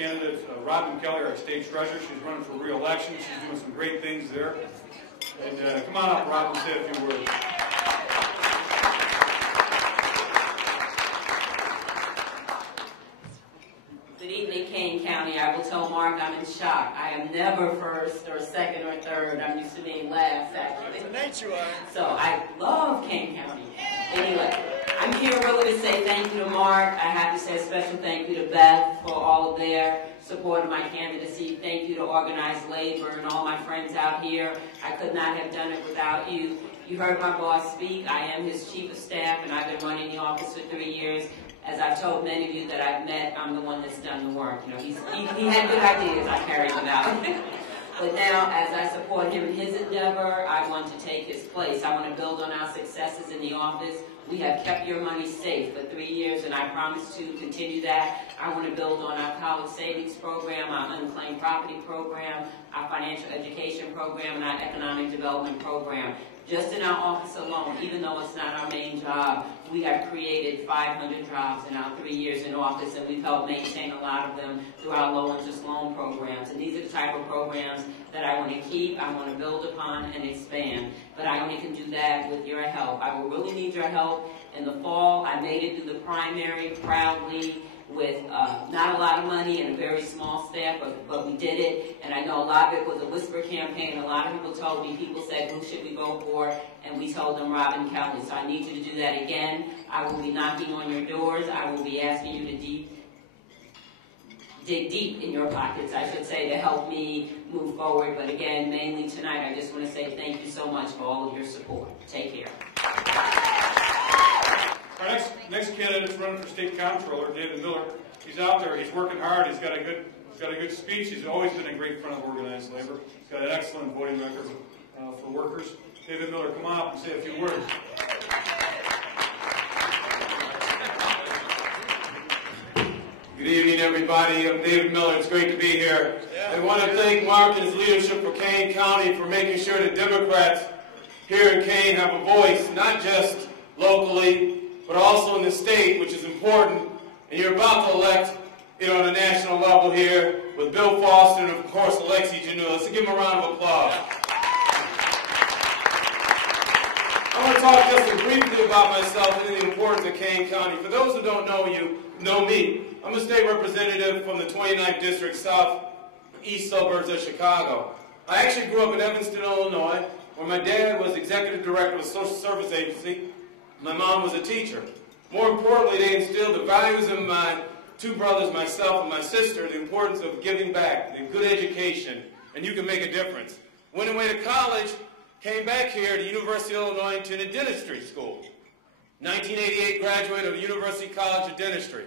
candidate, Robin Kelly, our state treasurer. She's running for re-election. She's doing some great things there. And come on up, Robin, say a few words. Good evening, Kane County. I will tell Mark I'm in shock. I am never first or second or third. I'm used to being last, actually. So I love Kane County. Anyway, I'm here really to say thank you to Mark. I have to say a special thank you to Beth for all of their support of my candidacy. Thank you to Organized Labor and all my friends out here. I could not have done it without you. You heard my boss speak. I am his chief of staff, and I've been running the office for 3 years. As I've told many of you that I've met, I'm the one that's done the work. You know, he had good ideas. I carried them out. But now, as I support him in his endeavor, I want to take his place. I want to build on our successes in the office. We have kept your money safe for 3 years, and I promise to continue that. I want to build on our college savings program, our unclaimed property program, our financial education program, and our economic development program. Just in our office alone, even though it's not our main job, we have created 500 jobs in our 3 years in office, and we've helped maintain a lot of them through our low-interest loan programs. And these are the type of programs that I want to keep, I want to build upon, and expand. But I only can do that with your help. I will really need your help. In the fall, I made it through the primary proudly with not a lot of money and a very small staff, but we did it. And I know a lot of it was a whisper campaign. A lot of people told me, people said, who should we vote for? And we told them Robin Kelly. So I need you to do that again. I will be knocking on your doors. I will be asking you to dig deep in your pockets, I should say, to help me move forward. But again, mainly tonight, I just want to say thank you so much for all of your support. Take care. Our next candidate is running for state comptroller, David Miller. He's out there. He's working hard. He's got a good speech. He's always been a great friend of organized labor. He's got an excellent voting record for workers. David Miller, come on up and say a few words. Good evening, everybody. I'm David Miller. It's great to be here. I want to thank Mark and his leadership for Kane County for making sure that Democrats here in Kane have a voice, not just locally, but also in the state, which is important. And you're about to elect, on a national level here with Bill Foster and, of course, Alexi Janula. Let's give him a round of applause. I want to talk just briefly about myself and the importance of Kane County. For those who don't know me, I'm a state representative from the 29th District, southeast suburbs of Chicago. I actually grew up in Evanston, Illinois, where my dad was executive director of a social service agency. My mom was a teacher. More importantly, they instilled the values in my two brothers, myself and my sister, the importance of giving back, the good education, and you can make a difference. Went away to college, came back here to University of Illinois and attended dentistry school. 1988 graduate of University College of Dentistry.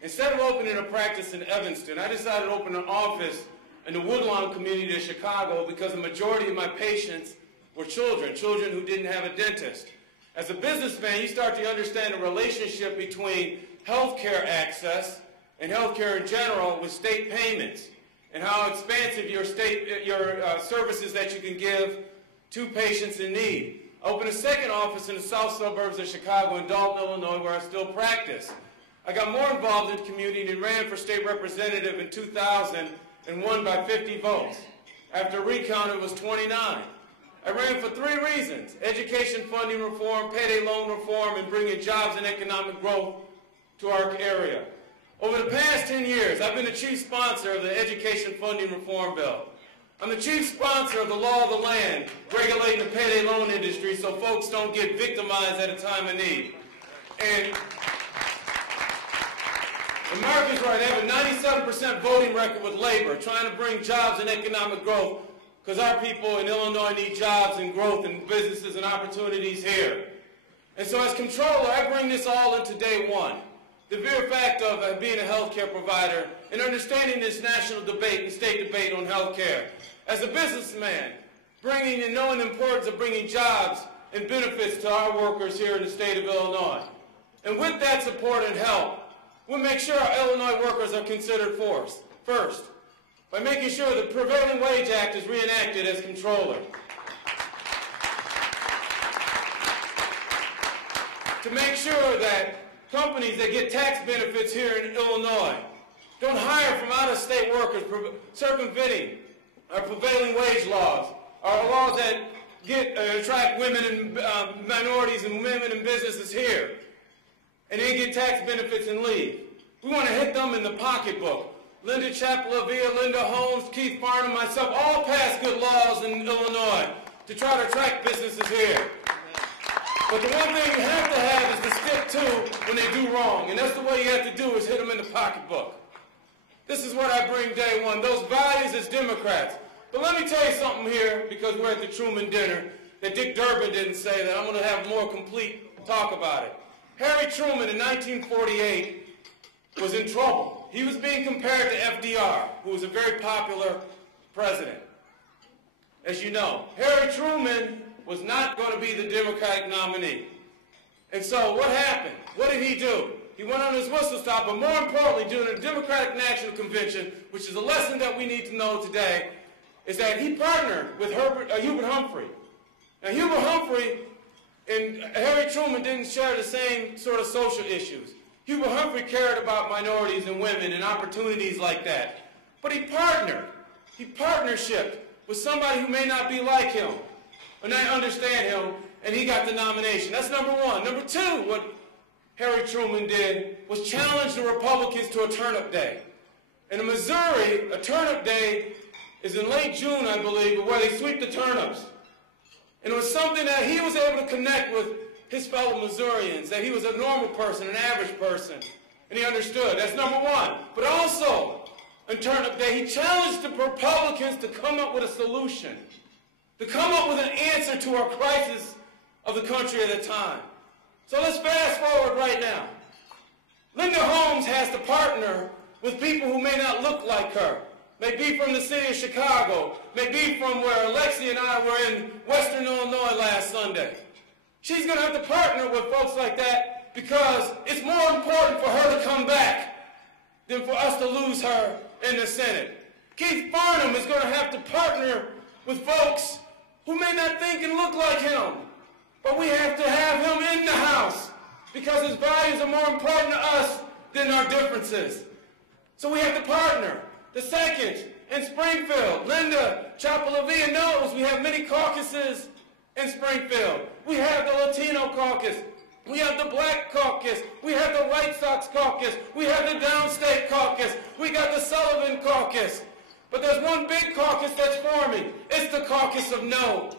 Instead of opening a practice in Evanston, I decided to open an office in the Woodlawn community of Chicago because the majority of my patients were children who didn't have a dentist. As a businessman, you start to understand the relationship between healthcare access and healthcare in general with state payments and how expansive your services that you can give to patients in need. I opened a second office in the south suburbs of Chicago in Dalton, Illinois, where I still practice. I got more involved in the community and ran for state representative in 2000 and won by 50 votes. After a recount, it was 29. I ran for 3 reasons: education funding reform, payday loan reform, and bringing jobs and economic growth to our area. Over the past 10 years, I've been the chief sponsor of the education funding reform bill. I'm the chief sponsor of the law of the land, regulating the payday loan industry so folks don't get victimized at a time of need. And Mark is right. I have a 97% voting record with labor, trying to bring jobs and economic growth, because our people in Illinois need jobs and growth and businesses and opportunities here. And so as Comptroller, I bring this all into day one. The very fact of being a healthcare provider and understanding this national debate and state debate on healthcare. As a businessman, bringing and knowing the importance of bringing jobs and benefits to our workers here in the state of Illinois. And with that support and help, we'll make sure our Illinois workers are considered first, by making sure the Prevailing Wage Act is reenacted as Comptroller. To make sure that companies that get tax benefits here in Illinois Don't hire from out-of-state workers circumventing our prevailing wage laws, our laws that attract women and minorities and women in businesses here, and then get tax benefits and leave. We want to hit them in the pocketbook. Linda Chapalavia, Linda Holmes, Keith Farnham, myself, all passed good laws in Illinois to try to attract businesses here. But the one thing you have to have is to stick to when they do wrong, and that's the way you have to do is hit them in the pocketbook. This is what I bring day one, those values as Democrats. But let me tell you something here, because we're at the Truman dinner, that Dick Durbin didn't say that. I'm going to have more complete talk about it. Harry Truman in 1948 was in trouble. He was being compared to FDR, who was a very popular president. As you know, Harry Truman was not going to be the Democratic nominee. And so what happened? What did he do? He went on his whistle stop, but more importantly, during the Democratic National Convention, which is a lesson that we need to know today, is that he partnered with Hubert Humphrey. Now, Hubert Humphrey and Harry Truman didn't share the same sort of social issues. Hubert Humphrey cared about minorities and women and opportunities like that. But he partnered. He partnershiped with somebody who may not be like him, or not understand him, and he got the nomination. That's number one. Number two, what Harry Truman did was challenge the Republicans to a turnip day. In Missouri, a turnip day is in late June, I believe, where they sweep the turnips. And it was something that he was able to connect with his fellow Missourians, that he was a normal person, an average person, and he understood. That's number one. But also, on turnip day, he challenged the Republicans to come up with a solution, to come up with an answer to our crisis of the country at the time. So let's fast forward right now. Linda Holmes has to partner with people who may not look like her, may be from the city of Chicago, may be from where Alexi and I were in Western Illinois last Sunday. She's going to have to partner with folks like that because it's more important for her to come back than for us to lose her in the Senate. Keith Farnham is going to have to partner with folks who may not think and look like him. But we have to have him in the House because his values are more important to us than our differences. So we have to partner. The second, in Springfield, Linda Chapalavia knows we have many caucuses in Springfield. We have the Latino caucus. We have the Black caucus. We have the White Sox caucus. We have the Downstate caucus. We got the Sullivan caucus. But there's one big caucus that's forming. It's the caucus of no.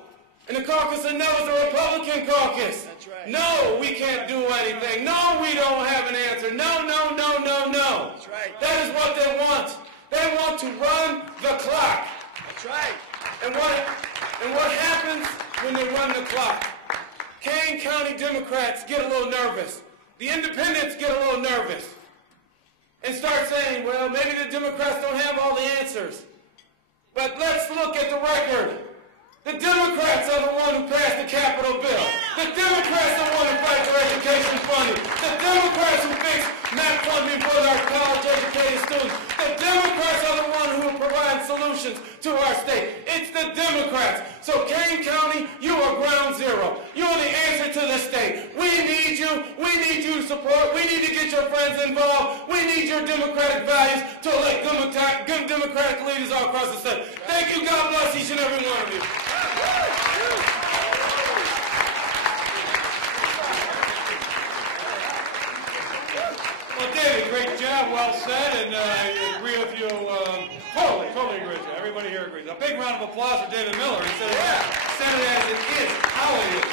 And the caucus of no is the Republican caucus. That's right. No, we can't do anything. No, we don't have an answer. No, no, no, no, no. That's right. That is what they want. They want to run the clock. That's right. And what happens when they run the clock? Kane County Democrats get a little nervous. The independents get a little nervous. And start saying, well, maybe the Democrats don't have all the answers. But let's look at the record. The Democrats are the one who passed the Capitol bill. The Democrats are the one who fight for education funding. The Democrats who fix MAP funding for our college-educated students. The Democrats are the one who provide solutions to our state. It's the Democrats. So Kane County, you are ground zero. You are the answer to the state. We need you. We need you support. We need to get your friends involved. We need your democratic values to elect good democratic leaders all across the state. Thank you. God bless each and every one of you. Well, David, great job, well said, and I agree with you, totally agree with you. Everybody here agrees. A big round of applause for David Miller. He said it as it is, how it is.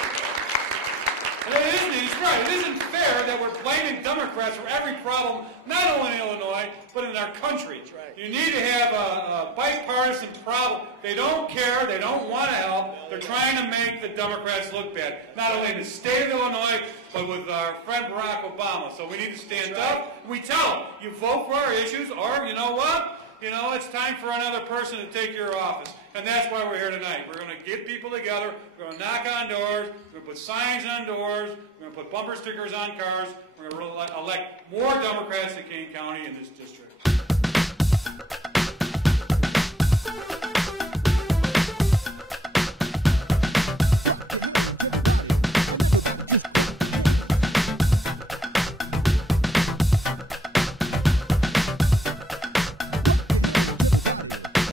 And it isn't, he's right, it isn't fair that we're blaming Democrats for every problem, not only in Illinois, but in our country. That's right. You need to have a bipartisan problem. They don't care, they don't want to help, they're trying to make the Democrats look bad. Not only in the state of Illinois, but with our friend Barack Obama. So we need to stand up. We tell them, you vote for our issues, or you know what? You know, it's time for another person to take your office. And that's why we're here tonight. We're going to get people together. We're going to knock on doors. We're going to put signs on doors. We're going to put bumper stickers on cars. We're going to elect more Democrats in Kane County in this district.